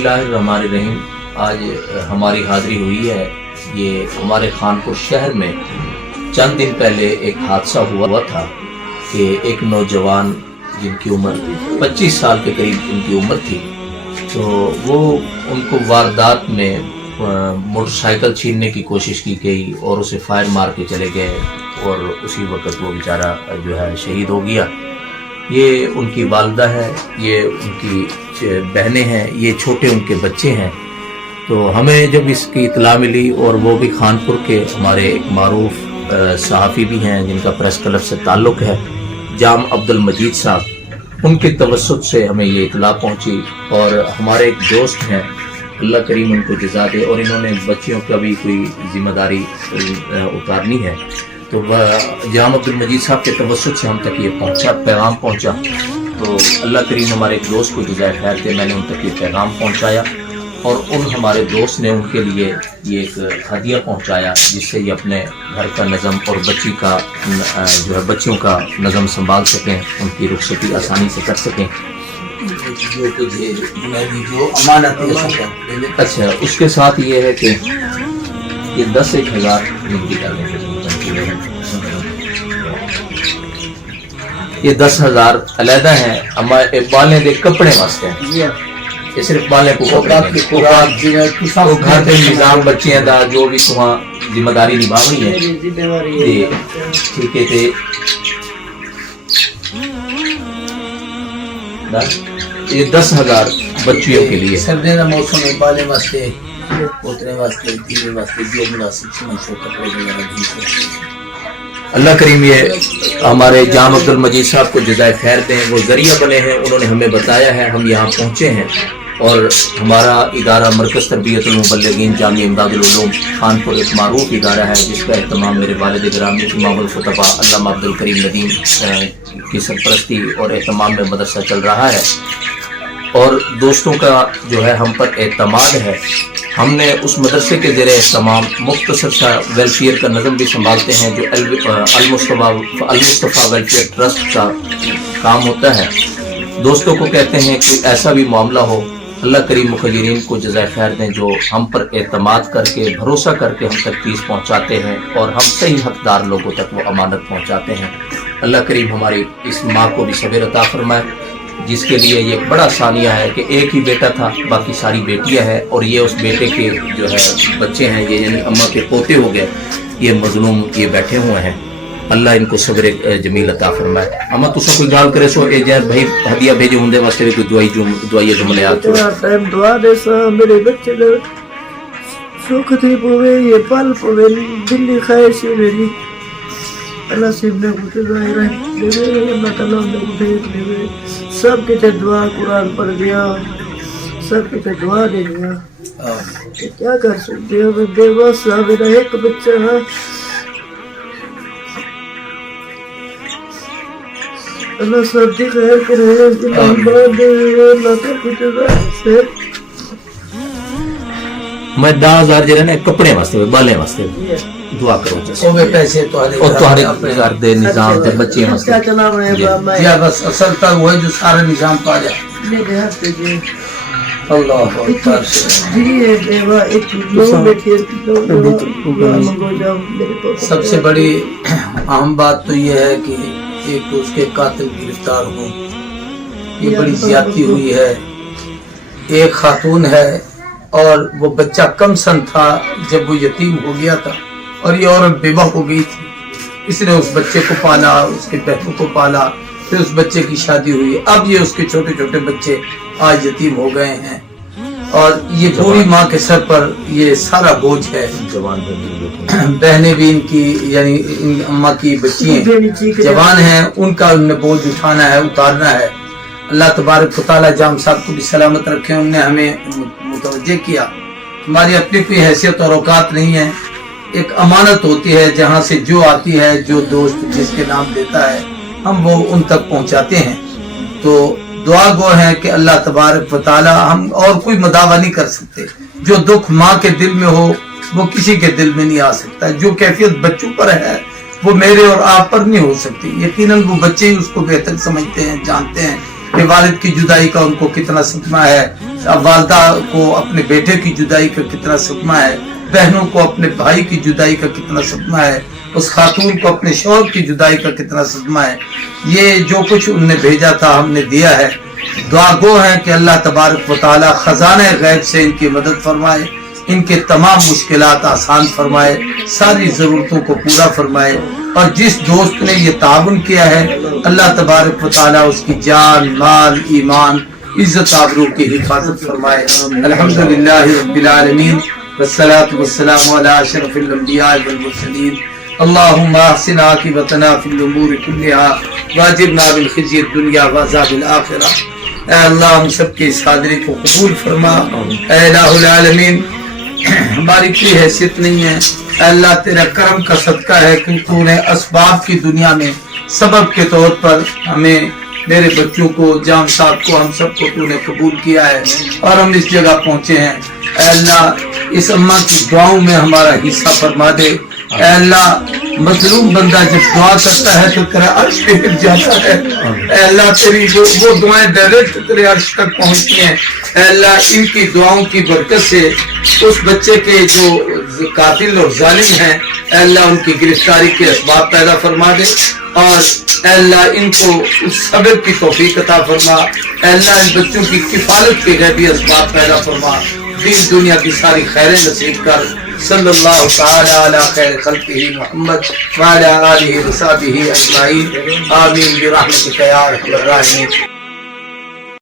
बिस्मिल्लाहिर्रहमानिर्रहीम। आज हमारी हाज़िरी हुई है, ये हमारे खानपुर शहर में चंद दिन पहले एक हादसा हुआ था कि एक नौजवान जिनकी उम्र 25 साल के करीब उनकी उम्र थी, तो वो उनको वारदात में मोटरसाइकिल छीनने की कोशिश की गई और उसे फायर मार के चले गए और उसी वक्त वो बेचारा जो है शहीद हो गया। ये उनकी वालदा है, ये उनकी बहनें हैं, ये छोटे उनके बच्चे हैं। तो हमें जब इसकी इत्तला मिली और वो भी खानपुर के हमारे एक मारूफ सहाफ़ी भी हैं जिनका प्रेस क्लब से ताल्लुक़ है, जाम अब्दुल मजीद साहब, उनके तवस्सुत से हमें ये इत्तला पहुंची। और हमारे एक दोस्त हैं, अल्लाह करीम उनको जज़ा दे, और इन्होंने बच्चियों का भी कोई ज़िम्मेदारी उतारनी है, तो वह जाम अब्दुल मजीद साहब के तवस्सुत से हम तक ये पैगाम पहुंचा। तो अल्लाह करीम हमारे एक दोस्त को जज़ाए खैर दे, मैंने उन तक ये पैगाम पहुंचाया और उन हमारे दोस्त ने उनके लिए ये एक हदिया पहुंचाया जिससे ये अपने घर का नज़म और बच्ची का जो है बच्चियों का नज़म संभाल सकें, उनकी रुखसती आसानी से कर सकें। अच्छा, उसके साथ ये है कि ये 10,000 ये 10,000 अलहदा हैं, हमारे बालें दे कपड़े वास्ते हैं, ये सिर्फ बालें को घर के निजाम बच्चे दा जो भी तुहां जिम्मेदारी निभावनी है, ठीक है। ये 10,000 बच्चियों के लिए सर्दी का मौसम है, बाले वास्ते, पोतरे वास्ते, दीवे वास्ते जो मुनासिब समझो कपड़े वगैरह। अल्लाह करीम ये हमारे जाम अब्दुल मजीद साहब को जज़ाए खैर दें, वो ज़रिया बने हैं, उन्होंने हमें बताया है, हम यहाँ पहुँचे हैं। और हमारा इदारा मरकज़ तरबियतुल मुबल्लिगीन जामिया इमदादुल उलूम खानपुर एक मारूफ इदारा है जिसका एहतमाम मेरे वालिद गिरामी इमामुल खुतबा अल्लामा अब्दुल करीम नदीम की सरपरस्ती और एहतमाम में मदरसा चल रहा है। और दोस्तों का जो है हम पर एतमाद है, हमने उस मदरसे के ज़रिए एहतमाम मुख्तसर सा वेलफेयर का नज़म भी संभालते हैं जो अल-मुस्तफ़ा वेलफेयर ट्रस्ट का काम होता है। दोस्तों को कहते हैं कि ऐसा भी मामला हो, अल्लाह करीम मुखर्रीन को जज़ाए खैर दें जो हम पर एतमाद करके भरोसा करके हम तक चीज़ पहुँचाते हैं और हम सही हकदार लोगों तक वो अमानत पहुँचाते हैं। अल्लाह करीम हमारी इस माँ को भी सब्र अता फरमाए जिसके लिए ये बड़ा सानिया है कि एक ही बेटा था, बाकी सारी बेटियां हैं और ये उस बेटे के जो है बच्चे हैं, ये यानी अम्मा के पोते हो गए, ये मजलूम ये बैठे हुए हैं। अल्लाह इनको सब्र जमील अता फरमाए। अम्मा तुसा कोई गाल करे सो ए जय भाई हदिया भेजे हुंदे वास्ते भी कोई दुआई जुमले आ टाइम दुआ दे सा मेरे बच्चे दे सुख थी पोवे ये पल पोवे दिल्ली ख्वाहिश मेरी अल्लाह सिब ने कुछ जाहिर है देवे अल्लाह ताला ने कुछ देवे सब के दुआ कुरान पढ़ गया, सब के दुआ दे दिया, क्या कर सकते हो। बेबस मेरा एक बच्चा है, अल्लाह सब की खैर करे, अल्लाह का कुछ मैं 10,000 जरे ने कपड़े वास्ते बाले वास्ते दुआ करो ओवे पैसे तो और तुम्हारे अपने घर दे निजाम दे बच्चे वास्ते क्या चला मैं या बस असल तक वो जो सारा निजाम पा जाए। मेरे हाथ पे जी अल्लाह अकबर जी ये देवा एक लोग बैठे मंगो जाओ मेरे को। सबसे बड़ी अहम बात तो ये है कि एक तो उसके कातिल गिरफ्तार हो, ये बड़ी ज्यादती हुई है। एक खातून है और वो बच्चा कम सन था जब वो यतीम हो गया था और ये औरत बेवा हो गई थी, इसने उस बच्चे को पाला, उसके बहनों को पाला, फिर उस बच्चे की शादी हुई, अब ये उसके छोटे छोटे बच्चे आज यतीम हो गए हैं और ये पूरी माँ के सर पर ये सारा बोझ है। बहनें भी इनकी यानी इन अम्मा की बच्चियां जवान हैं, उनका उनने बोझ उठाना है, उतारना है। अल्लाह तबारक व तआला जाम साहब को भी सलामत रखे, उनने हमें मुतवज्जे किया। हमारी अपनी कोई हैसियत और औकात नहीं है, एक अमानत होती है जहाँ से जो आती है, जो दोस्त जिसके नाम देता है हम वो उन तक पहुँचाते हैं। तो दुआ गो है कि अल्लाह तबारक व तआला, हम और कोई मदावा नहीं कर सकते, जो दुख माँ के दिल में हो वो किसी के दिल में नहीं आ सकता, जो कैफियत बच्चों पर है वो मेरे और आप पर नहीं हो सकती। यकीनन वो बच्चे ही उसको बेहतर समझते हैं, जानते हैं कि वालिद की जुदाई का उनको कितना सदमा है, والدہ کو اپنے بیٹے کی جدائی کا کتنا صدمہ ہے، بہنوں کو اپنے بھائی کی جدائی کا کتنا صدمہ ہے، اس خاتون کو اپنے شوہر کی جدائی کا کتنا صدمہ ہے۔ یہ جو کچھ ان نے بھیجا تھا ہم نے دیا ہے، دعا گو ہے کہ اللہ تبارک و تعالی خزانہ غیب سے ان کی مدد فرمائے، ان کے تمام مشکلات آسان فرمائے، ساری ضرورتوں کو پورا فرمائے، اور جس دوست نے یہ تعاون کیا ہے اللہ تبارک و تعالی اس کی جان، مال، ایمان، عزت آبرو کی حفاظت فرمائے۔ الحمدللہ رب العالمین والصلاة والسلام علی اشرف الانبیاء والمرسلین۔ اللہم احسن عاقبتنا فی الامور کلها واجرنا من خزی الدنیا وعذاب الآخرہ۔ اے اللہ ہم سب کی اس حاضری کو قبول فرما۔ اے الہ العالمین ہماری کوئی حیثیت نہیں ہے، اے اللہ تیرا کرم کا صدقہ ہے کہ تو نے اسباب کی دنیا میں سبب کے طور پر ہمیں، میرے بچوں کو، جان صاحب کو، ہم سب کو تو نے قبول کیا ہے اور ہم اس جگہ پہنچے ہیں۔ اے اللہ اس اماں کی دعاؤں میں ہمارا حصہ فرما دے۔ اے اللہ مظلوم بندہ جب دعا کرتا ہے تو تیرا عرش پہ گر جاتا ہے۔ اے اللہ تیری وہ دعائیں ڈائریکٹ تیرے عرش تک پہنچتی ہیں۔ اے اللہ ان کی دعاؤں کی برکت سے اس بچے کے جو قاتل اور ظالم ہیں اے اللہ ان کی گرفتاری کے اسباب پیدا فرما دے، اور اے اللہ ان کو اس صبر کی توفیق عطا فرما۔ اے اللہ ان بچوں کی کفالت کے غیبی اسباب پیدا فرما، دین دنیا کی ساری خیریں نصیب کر۔ صلی اللہ تعالی علی خیر خلقہ محمد وعلی آلہ وصحبہ اجمعین، آمین برحمتک یا ارحم الراحمین۔